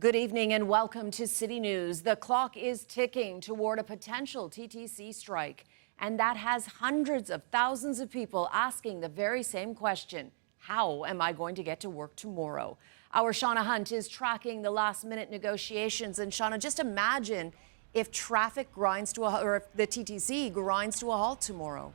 Good evening and welcome to City News. The clock is ticking toward a potential TTC strike, and that has hundreds of thousands of people asking the very same question: how am I going to get to work tomorrow? Our Shauna Hunt is tracking the last-minute negotiations. And Shauna, just imagine if traffic grinds to a, or if the TTC grinds to a halt tomorrow.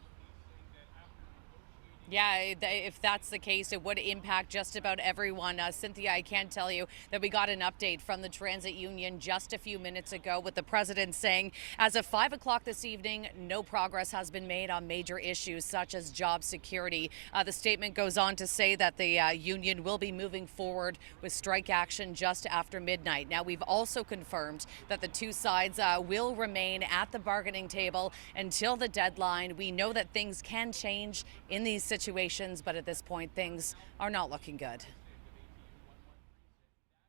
Yeah, if that's the case, it would impact just about everyone. Cynthia, I can tell you that we got an update from the transit union just a few minutes ago with the president saying as of 5 o'clock this evening, no progress has been made on major issues such as job security. The statement goes on to say that the union will be moving forward with strike action just after midnight. Now, we've also confirmed that the two sides will remain at the bargaining table until the deadline. We know that things can change in these situations, but at this point, things are not looking good.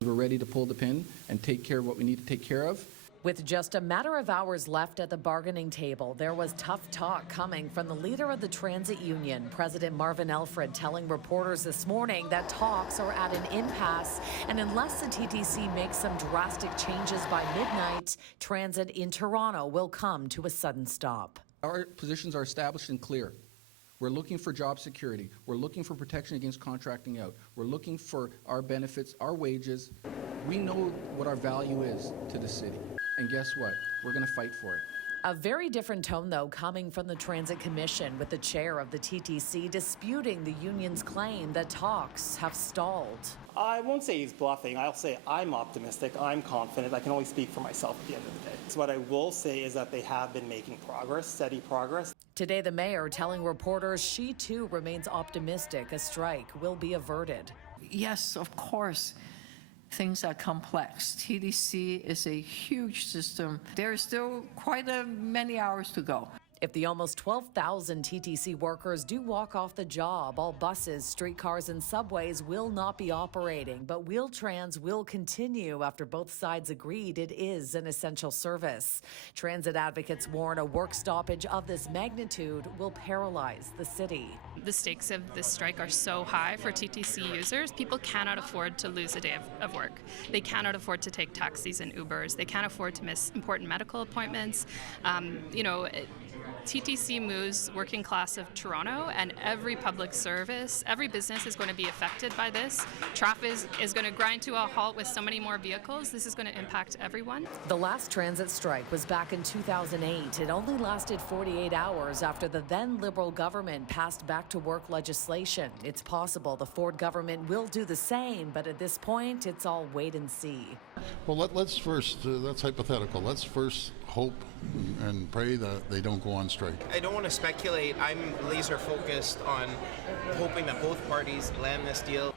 We're ready to pull the pin and take care of what we need to take care of. With just a matter of hours left at the bargaining table, there was tough talk coming from the leader of the transit union, President Marvin Alfred, telling reporters this morning that talks are at an impasse, and unless the TTC makes some drastic changes by midnight, transit in Toronto will come to a sudden stop. Our positions are established and clear. We're looking for job security. We're looking for protection against contracting out. We're looking for our benefits, our wages. We know what our value is to the city. And guess what? We're going to fight for it. A very different tone, though, coming from the Transit Commission, with the chair of the TTC disputing the union's claim that talks have stalled. I won't say he's bluffing. I'll say I'm optimistic. I'm confident. I can only speak for myself at the end of the day. So what I will say is that they have been making progress, steady progress. Today, the mayor telling reporters she too remains optimistic a strike will be averted. Yes, of course. Things are complex. TTC is a huge system. There is still quite many hours to go. If the almost 12,000 TTC workers do walk off the job, all buses, streetcars, and subways will not be operating, but Wheel-Trans will continue after both sides agreed it is an essential service. Transit advocates warn a work stoppage of this magnitude will paralyze the city. The stakes of this strike are so high for TTC users. People cannot afford to lose a day of work. They cannot afford to take taxis and Ubers. They can't afford to miss important medical appointments. TTC moves working class of Toronto, and every public service, every business is going to be affected by this. Traffic is going to grind to a halt with so many more vehicles. This is going to impact everyone. The last transit strike was back in 2008. It only lasted 48 hours after the then Liberal government passed back-to-work legislation. It's possible the Ford government will do the same, but at this point, it's all wait and see. Well, let's first, that's hypothetical. Let's first hope and pray that they don't go on strike. I don't want to speculate. I'm laser focused on hoping that both parties land this deal.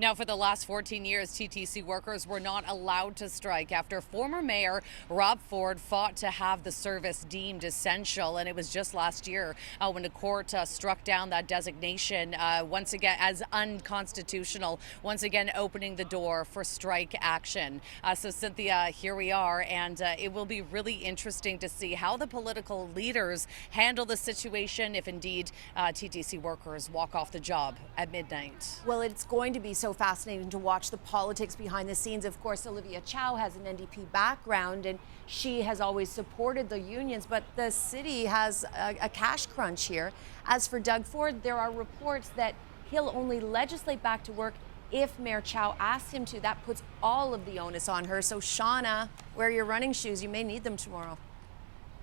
Now, for the last 14 years, TTC workers were not allowed to strike after former Mayor Rob Ford fought to have the service deemed essential. And it was just last year when the court struck down that designation once again as unconstitutional, once again opening the door for strike action. So, Cynthia, here we are, and it will be really interesting to see how the political leaders handle the situation if indeed TTC workers walk off the job at midnight. Well, it's going to be so fascinating to watch the politics behind the scenes. Of course, Olivia Chow has an NDP background, and she has always supported the unions, but the city has a cash crunch here. As for Doug Ford, there are reports that he'll only legislate back to work if Mayor Chow asks him to. That puts all of the onus on her. So, Shauna, wear your running shoes. You may need them tomorrow.